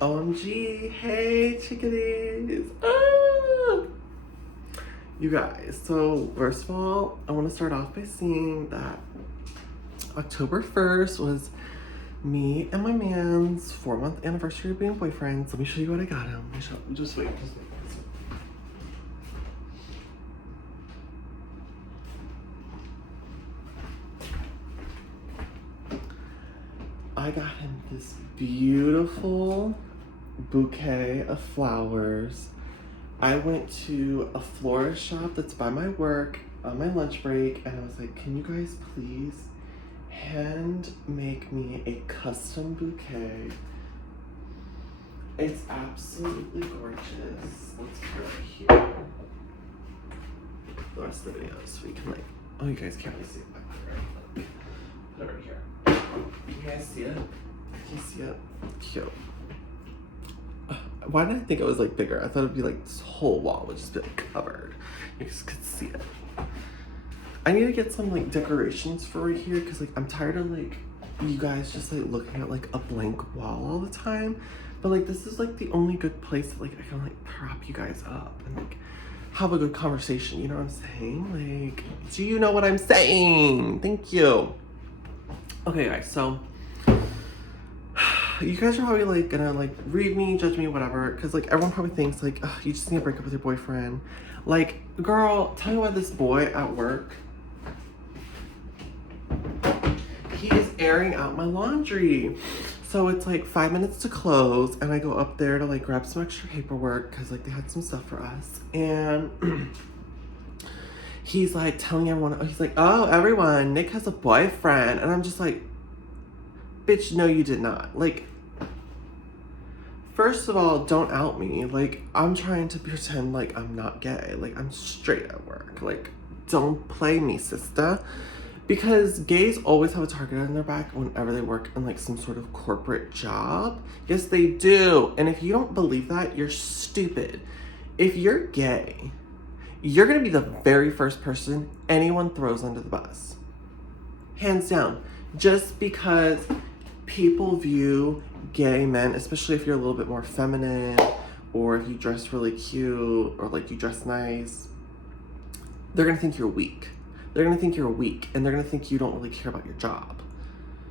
OMG, hey chickadees. Ah! You guys, so first of all, I want to start off by saying that October 1st was me and my man's 4-month anniversary of being boyfriends. Let me show you what I got him. Just wait. I got him this beautiful bouquet of flowers. I went to a florist shop that's by my work on my lunch break, and I was like, can you guys please hand make me a custom bouquet? It's absolutely gorgeous. Let's put it here. The rest of the video so we can oh, you guys can't really see it back there, right? Put it right here. You guys see it? Can you see it? Cute. Why did I think it was bigger? I thought it'd be this whole wall would just be covered. You guys could see it. I need to get some decorations for right here because I'm tired of you guys just looking at a blank wall all the time. But this is the only good place that I can prop you guys up and have a good conversation. You know what I'm saying? Do you know what I'm saying? Thank you. Okay, guys, so you guys are probably gonna read me, judge me, whatever, because everyone probably thinks you just need to break up with your boyfriend. Girl, tell me why this boy at work, he is airing out my laundry. So it's 5 minutes to close, and I go up there to grab some extra paperwork because they had some stuff for us, and he's telling everyone, he's oh, everyone, Nick has a boyfriend, and I'm just bitch, no you did not. First of all, don't out me. I'm trying to pretend I'm not gay. I'm straight at work. Don't play me, sister. Because gays always have a target on their back whenever they work in some sort of corporate job. Yes, they do. And if you don't believe that, you're stupid. If you're gay, you're gonna be the very first person anyone throws under the bus. Hands down. Just because people view gay men, especially if you're a little bit more feminine, or if you dress really cute, or you dress nice, they're gonna think you're weak. They're gonna think you're weak, and they're gonna think you don't really care about your job.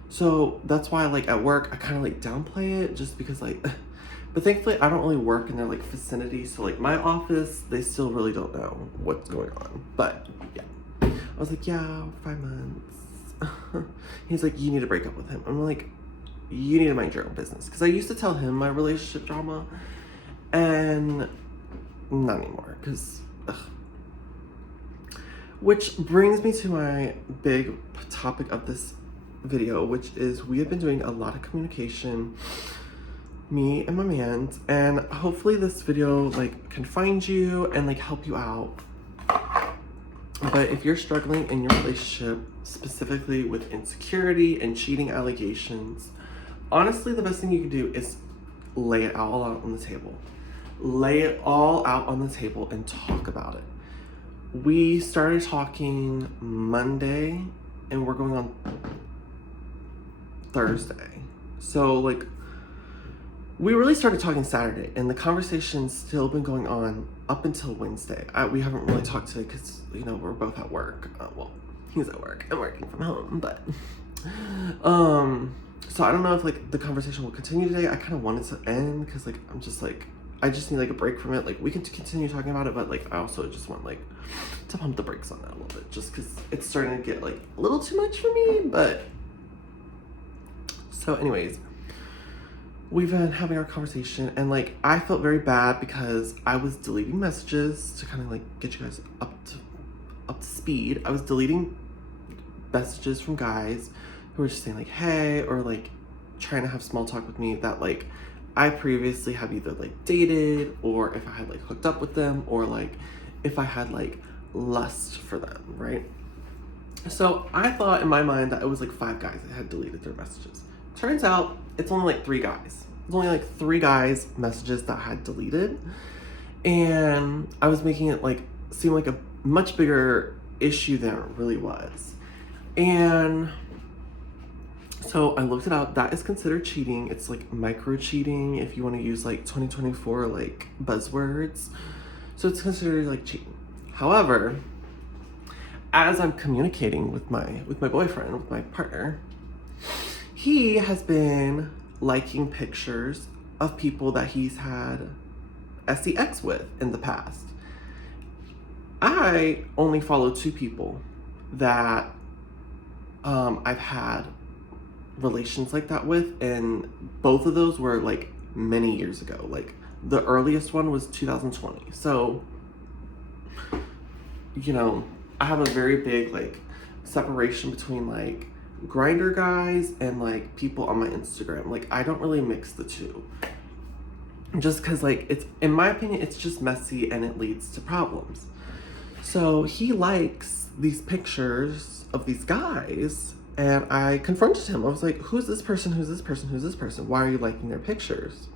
So that's why at work, I kind of downplay it just because but thankfully I don't really work in their vicinity. So my office, they still really don't know what's going on. But yeah, I was yeah, 5 months. He's you need to break up with him. I'm you need to mind your own business. Because I used to tell him my relationship drama, and not anymore. Because, which brings me to my big topic of this video, which is we have been doing a lot of communication, me and my man, and hopefully this video can find you and help you out. But if you're struggling in your relationship, specifically with insecurity and cheating allegations, honestly, the best thing you can do is lay it all out on the table. Lay it all out on the table and talk about it. We started talking Monday, and we're going on Thursday. So, we really started talking Saturday, and the conversation's still been going on up until Wednesday. We haven't really talked today because, we're both at work. Well, he's at work. I'm working from home, but so I don't know if the conversation will continue today. I kind of want it to end because I'm just I just need a break from it. We can continue talking about it, but I also just want to pump the brakes on that a little bit, just because it's starting to get a little too much for me. But so anyways, we've been having our conversation, and I felt very bad because I was deleting messages to kind of get you guys up to speed. I was deleting messages from guys who were just saying hey, or trying to have small talk with me that I previously have either dated, or if I had hooked up with them, or if I had lust for them, right? So I thought in my mind that it was 5 guys that had deleted their messages. Turns out it's only 3 guys. It's only 3 guys' messages that had deleted, and I was making it seem like a much bigger issue than it really was. And So I looked it up. That is considered cheating. It's like micro cheating if you want to use like 2024 like buzzwords. So it's considered like cheating. However, as I'm communicating with my boyfriend, with my partner, he has been liking pictures of people that he's had sex with in the past. I only follow 2 people that I've had relations like that with, and both of those were like many years ago. Like the earliest one was 2020. So, you know, I have a very big like separation between like Grindr guys and like people on my Instagram. Like I don't really mix the two. Just cause like it's, in my opinion, it's just messy and it leads to problems. So he likes these pictures of these guys, and I confronted him. I was like, who's this person? Who's this person? Who's this person? Why are you liking their pictures?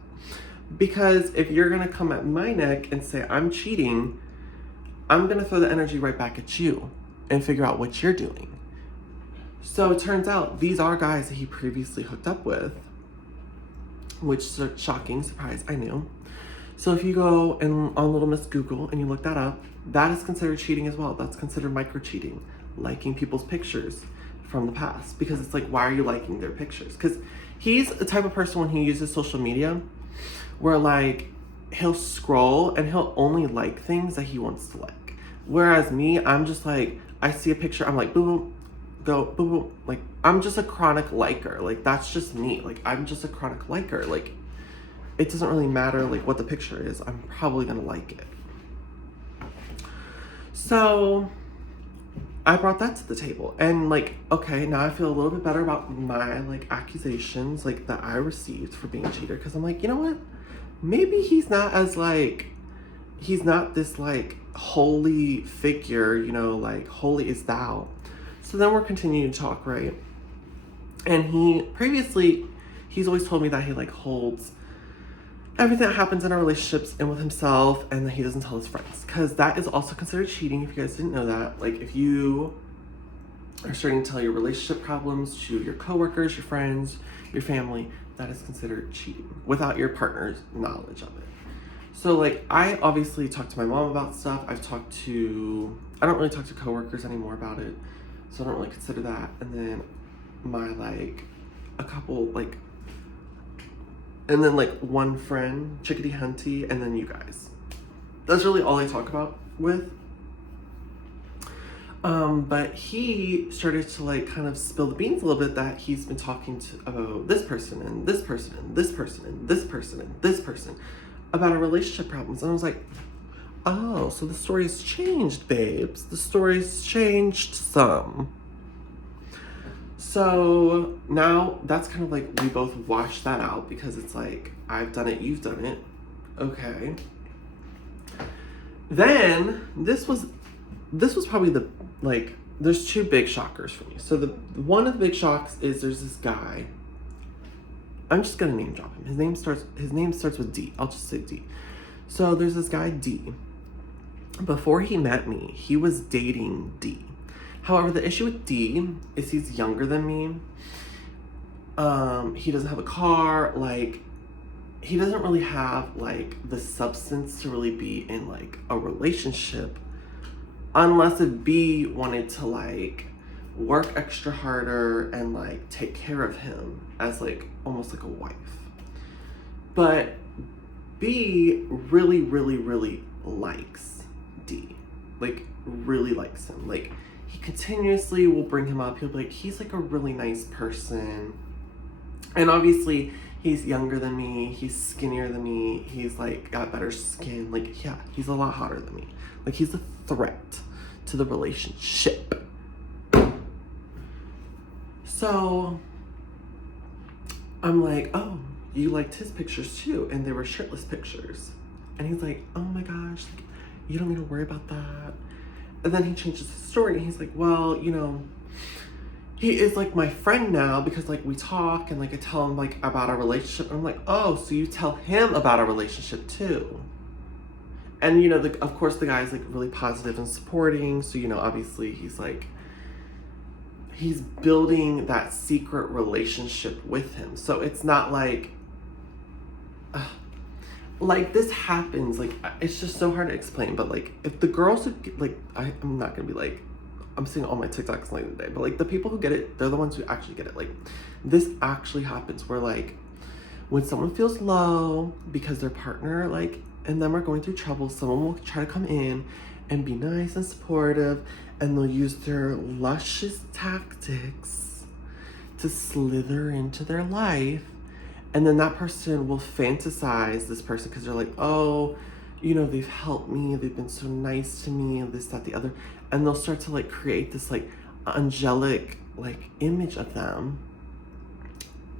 Because if you're gonna come at my neck and say I'm cheating, I'm gonna throw the energy right back at you and figure out what you're doing. So it turns out these are guys that he previously hooked up with, which is a shocking surprise, I knew. So if you go and on Little Miss Google and you look that up, that is considered cheating as well. That's considered micro cheating, liking people's pictures from the past. Because it's like, why are you liking their pictures? Because he's the type of person when he uses social media where like he'll scroll and he'll only like things that he wants to like. Whereas me, I'm just like, I see a picture, I'm like, boo boo, go, boo boo. Like, I'm just a chronic liker. Like, that's just me. Like, I'm just a chronic liker. Like, it doesn't really matter like what the picture is. I'm probably gonna like it. So I brought that to the table, and like, okay, now I feel a little bit better about my like accusations like that I received for being a cheater, because I'm like, you know what? Maybe he's not as like, he's not this like holy figure, you know, like holy is thou. So then we're continuing to talk, right? And he's always told me that he like holds everything that happens in our relationships and with himself, and that he doesn't tell his friends, because that is also considered cheating. If you guys didn't know that, like if you are starting to tell your relationship problems to your coworkers, your friends, your family, that is considered cheating without your partner's knowledge of it. So like I obviously talk to my mom about stuff. I don't really talk to coworkers anymore about it, so I don't really consider that. And then my like a couple like, and then like one friend, Chickadee Hunty, and then you guys. That's really all I talk about with. But he started to like kind of spill the beans a little bit, that he's been talking to about this person and this person and this person and this person and this person about our relationship problems. And I was like, oh, so the story's changed, babes. The story's changed some. So now that's kind of like, we both wash that out, because it's like, I've done it, you've done it. Okay. Then this was probably the, like, there's 2 big shockers for me. So one of the big shocks is there's this guy. I'm just gonna name drop him. His name starts with D. I'll just say D. So there's this guy D. Before he met me, he was dating D. However, the issue with D is he's younger than me. He doesn't have a car. Like, he doesn't really have like the substance to really be in like a relationship, unless if B wanted to like work extra harder and like take care of him as like almost like a wife. But B really, really, really likes D. Like, really likes him. Like, he continuously will bring him up. He'll be like, he's like a really nice person. And obviously, he's younger than me. He's skinnier than me. He's like got better skin. Like, yeah, he's a lot hotter than me. Like, he's a threat to the relationship. So I'm like, oh, you liked his pictures too, and they were shirtless pictures. And he's like, oh my gosh, like, you don't need to worry about that. And then he changes his story, and he's like, well, you know, he is like my friend now, because like we talk and like I tell him like about our relationship. And I'm like, oh, so you tell him about our relationship too. And you know, of course the guy's like really positive and supporting. So, you know, obviously he's like, he's building that secret relationship with him. So it's not like this happens, like it's just so hard to explain, but like if the girls who like I'm not gonna be like I'm seeing all my TikToks late in the day, but like the people who get it, they're the ones who actually get it. Like this actually happens where like when someone feels low because their partner like and them are going through trouble, someone will try to come in and be nice and supportive, and they'll use their luscious tactics to slither into their life. And then that person will fantasize this person because they're like, oh, you know, they've helped me, they've been so nice to me, and this, that, the other. And they'll start to like create this like angelic like image of them.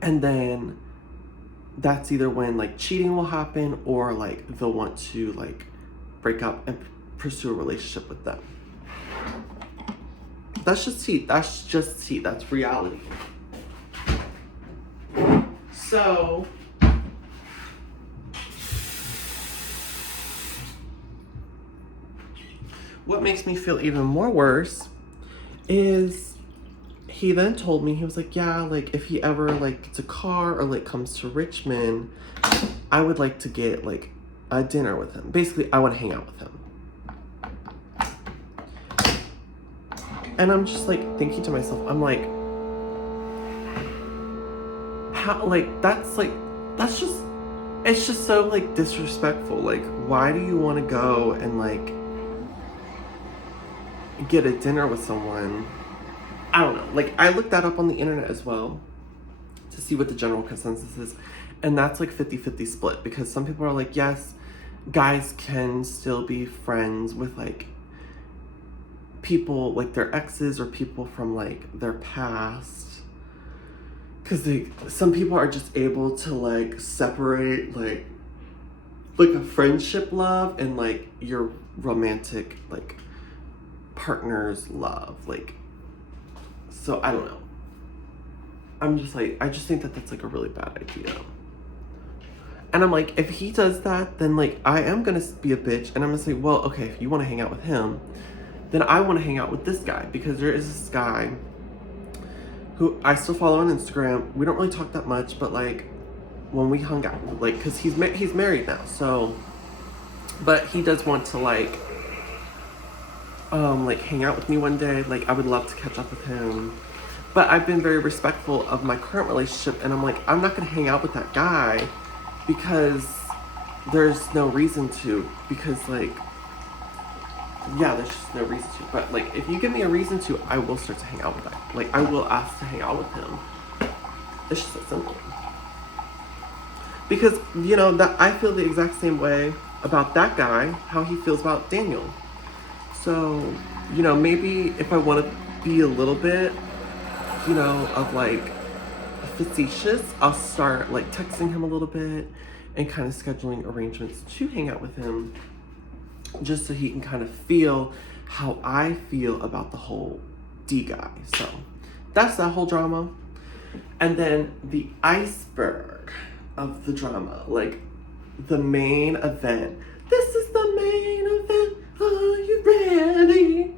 And then that's either when like cheating will happen or like they'll want to like break up and pursue a relationship with them. That's just tea. That's just tea. That's reality. So what makes me feel even more worse is he then told me, he was like, yeah, like if he ever like gets a car or like comes to Richmond, I would like to get like a dinner with him. Basically, I want to hang out with him. And I'm just like thinking to myself, I'm like, how, like that's just, it's just so like disrespectful. Like, why do you want to go and like get a dinner with someone? I don't know. Like, I looked that up on the internet as well to see what the general consensus is. And that's like 50-50 split, because some people are like, yes, guys can still be friends with like people like their exes or people from like their past. Because some people are just able to like separate like a friendship love and like your romantic like partner's love. Like, so I don't know. I'm just like, I just think that that's like a really bad idea. And I'm like, if he does that, then like I am gonna be a bitch and I'm gonna say, well, okay, if you want to hang out with him, then I want to hang out with this guy, because there is this guy who I still follow on Instagram. We don't really talk that much, but like when we hung out, like, because he's married now, so, but he does want to like hang out with me one day. Like, I would love to catch up with him, but I've been very respectful of my current relationship, and I'm like, I'm not gonna hang out with that guy because there's no reason to, because like, yeah, there's just no reason to. But like, if you give me a reason to, I will start to hang out with that. Like, I will ask to hang out with him. It's just that simple. Because, you know, that I feel the exact same way about that guy, how he feels about Daniel. So, you know, maybe if I want to be a little bit, you know, of like facetious, I'll start like texting him a little bit and kind of scheduling arrangements to hang out with him, just so he can kind of feel how I feel about the whole D guy. So that's that whole drama. And then the iceberg of the drama, like the main event. This is the main event. Are you ready?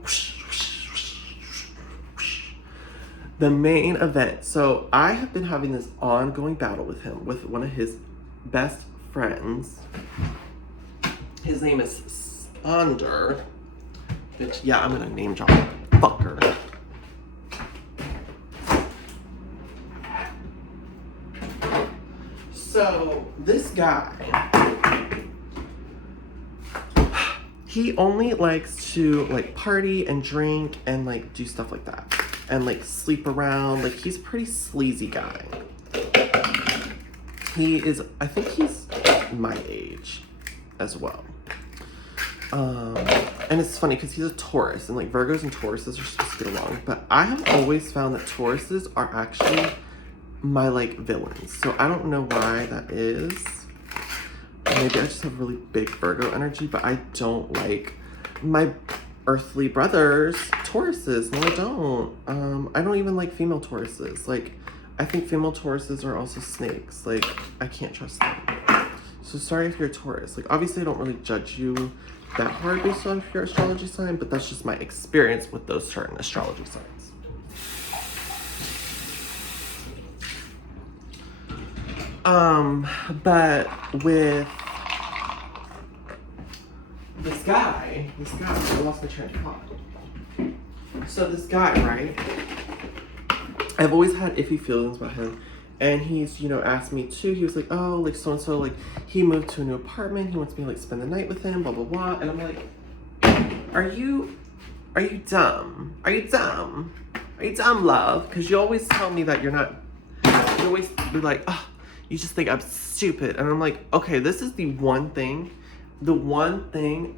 The main event. So I have been having this ongoing battle with him, with one of his best friends. His name is Sander. Which, yeah, I'm gonna name drop fucker. So this guy, he only likes to like party and drink and like do stuff like that and like sleep around. Like, he's a pretty sleazy guy. He is, I think he's my age as well. And it's funny because he's a Taurus, and like Virgos and Tauruses are supposed to get along, but I have always found that Tauruses are actually my like villains. So I don't know why that is. Maybe I just have really big Virgo energy, but I don't like my earthly brothers, Tauruses. No, I don't. I don't even like female Tauruses. Like, I think female Tauruses are also snakes. Like, I can't trust them. So sorry if you're a Taurus. Like, obviously I don't really judge you that hard based on your astrology sign, but that's just my experience with those certain astrology signs. But with this guy, I lost my train of thought. So this guy, right? I've always had iffy feelings about him. And he's, asked me too. He was like, oh, like so-and-so, like, he moved to a new apartment. He wants me to, like, spend the night with him, blah, blah, blah. And I'm like, are you dumb? Are you dumb? Are you dumb, love? Because you always tell me that you're not, you always be like, oh, you just think I'm stupid. And I'm like, okay, this is the one thing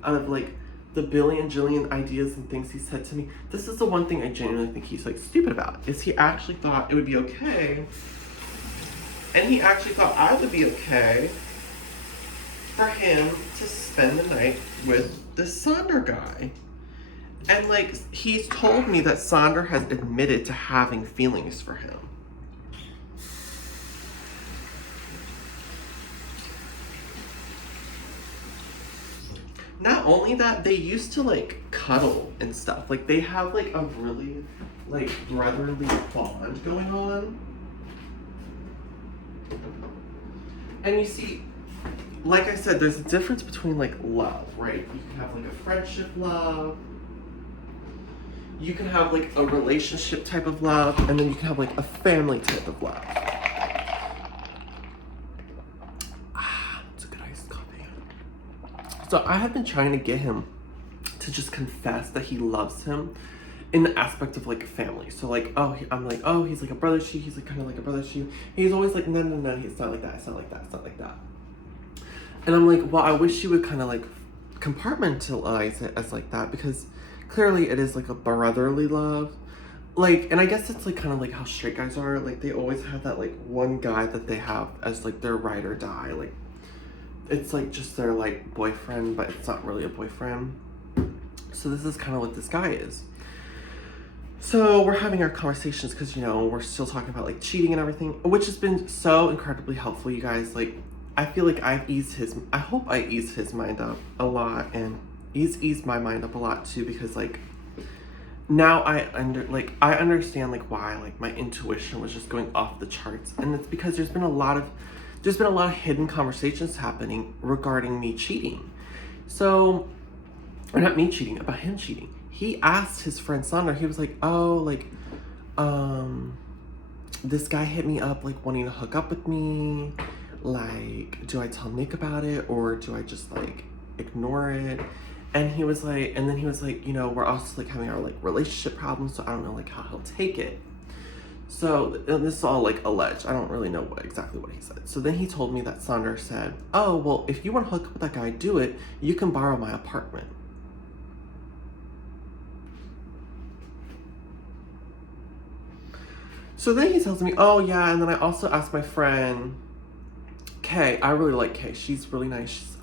out of, like, the billion jillion ideas and things he said to me, this is the one thing I genuinely think he's, like, stupid about, is he actually thought it would be okay, and he actually thought I would be okay for him to spend the night with this Sonder guy. And, like, he's told me that Sonder has admitted to having feelings for him. Not only that, they used to, like, cuddle and stuff. Like, they have, like, a really, like, brotherly bond going on. And you see, like I said, there's a difference between, like, love, right? You can have, like, a friendship love. You can have, like, a relationship type of love. And then you can have, like, a family type of love. It's a good iced coffee. So I have been trying to get him to just confess that he loves him in the aspect of, like, family. So, like, I'm like, oh, he's like a brother to you. He's like kind of like a brother to you. He's always like, no, he's not like that. It's not like that. It's not like that. And I'm like, well, I wish you would kind of, like, compartmentalize it as like that, because clearly it is, like, a brotherly love. Like, and I guess it's, like, kind of like how straight guys are. Like, they always have that, like, one guy that they have as, like, their ride or die. Like, it's, like, just their, like, boyfriend, but it's not really a boyfriend. So this is kind of what this guy is. So we're having our conversations because, we're still talking about, like, cheating and everything, which has been so incredibly helpful, you guys. Like, I feel like I hope I eased his mind up a lot, and he's eased my mind up a lot too, because, like, now I understand, like, why, like, my intuition was just going off the charts. And it's because there's been a lot of hidden conversations happening regarding me cheating. So, or not me cheating, about him cheating. He asked his friend Sonder, he was like, oh, like, this guy hit me up, like, wanting to hook up with me. Like, do I tell Nick about it, or do I just, like, ignore it? And he was like, we're also, like, having our, like, relationship problems, so I don't know, like, how he'll take it. So, and this is all, like, alleged. I don't really know exactly what he said. So then he told me that Sonder said, oh, well, if you want to hook up with that guy, do it. You can borrow my apartment. So then he tells me, oh, yeah, and then I also asked my friend Kay. I really like Kay. She's really nice.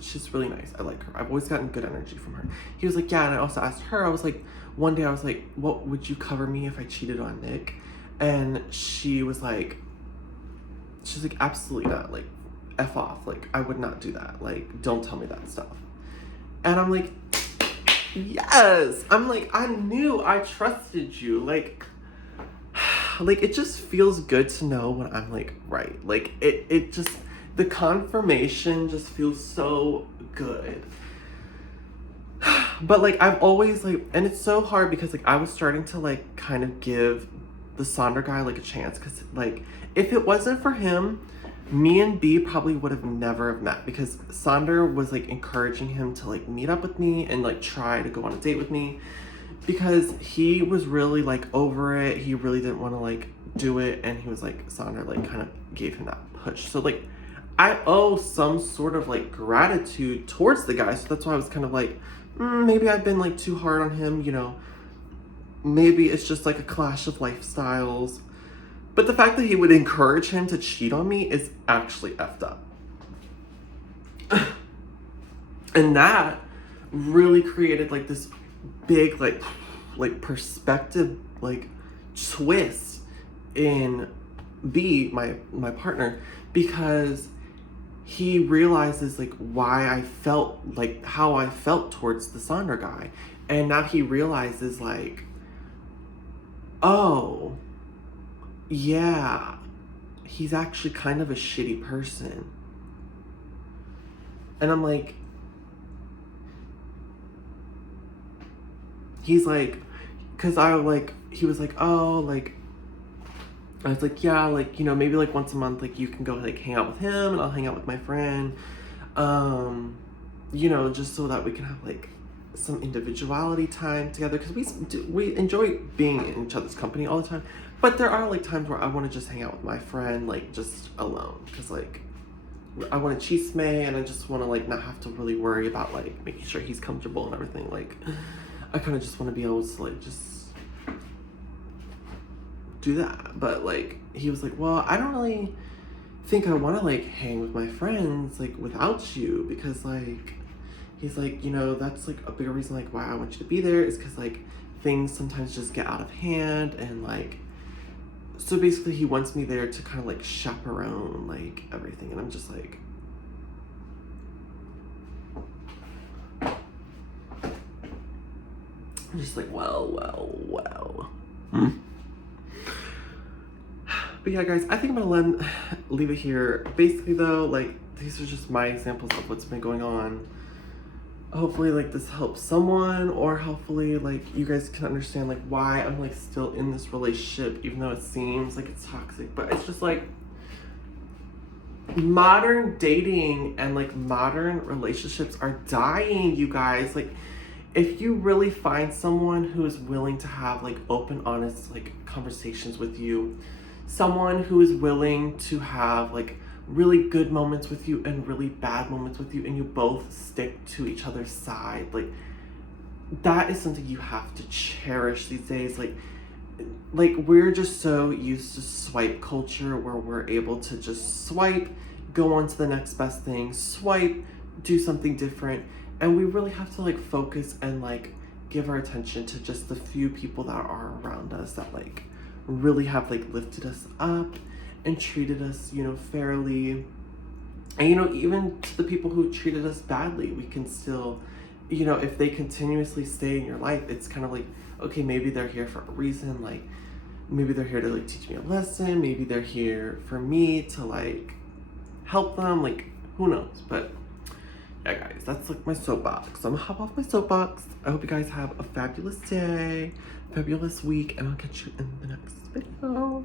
She's really nice. I like her. I've always gotten good energy from her. He was like, yeah, and I also asked her, I was like, one day I was like, what would you cover me if I cheated on Nick? And she's like, absolutely not. Like, F off. Like, I would not do that. Like, don't tell me that stuff. And I'm like, yes. I'm like, I knew I trusted you. Like, it just feels good to know when I'm, like, right. Like, it just, the confirmation just feels so good. But, like, I've always, like, and it's so hard because, like, I was starting to, like, kind of give the Sonder guy, like, a chance. Because, like, if it wasn't for him, me and B probably would have never have met. Because Sonder was, like, encouraging him to, like, meet up with me and, like, try to go on a date with me. Because he was really, like, over it. He really didn't want to, like, do it. And he was, like, Sonder, like, kind of gave him that push. So, like, I owe some sort of, like, gratitude towards the guy. So that's why I was kind of like, maybe I've been, like, too hard on him, Maybe it's just, like, a clash of lifestyles. But the fact that he would encourage him to cheat on me is actually effed up. And that really created, like, this big, like perspective, like, twist in B, my partner, because he realizes, like, why I felt, like, how I felt towards the Sonder guy. And now he realizes, like, oh, yeah, he's actually kind of a shitty person. And I'm like, he's like, because he was like, oh, like, I was like, yeah, like, you know, maybe like once a month, like you can go like hang out with him and I'll hang out with my friend. You know, just so that we can have like some individuality time together, because we enjoy being in each other's company all the time. But there are like times where I want to just hang out with my friend, like just alone, because like I want to chisme and I just want to like not have to really worry about like making sure he's comfortable and everything. Like I kind of just want to be able to like just do that. But like he was like, well, I don't really think I want to like hang with my friends like without you, because like he's like, you know, that's like a bigger reason like why I want you to be there is because like things sometimes just get out of hand, and like so basically he wants me there to kind of like chaperone like everything. And I'm just like, well. But yeah, guys, I think I'm gonna leave it here. Basically though, like these are just my examples of what's been going on. Hopefully like this helps someone, or hopefully like you guys can understand like why I'm like still in this relationship even though it seems like it's toxic. But it's just like modern dating and like modern relationships are dying, you guys. Like if you really find someone who is willing to have like open, honest like conversations with you, someone who is willing to have like really good moments with you and really bad moments with you, and you both stick to each other's side, like that is something you have to cherish these days. Like we're just so used to swipe culture, where we're able to just swipe, go on to the next best thing, swipe, do something different, and we really have to like focus and like give our attention to just the few people that are around us that like really have like lifted us up and treated us, you know, fairly. And you know, even to the people who treated us badly, we can still, you know, if they continuously stay in your life, it's kind of like, okay, maybe they're here for a reason. Like maybe they're here to like teach me a lesson, maybe they're here for me to like help them, like who knows. But yeah, guys, that's like my soapbox. I'm gonna hop off my soapbox. I hope you guys have a fabulous day, fabulous week, and I'll catch you in the next video.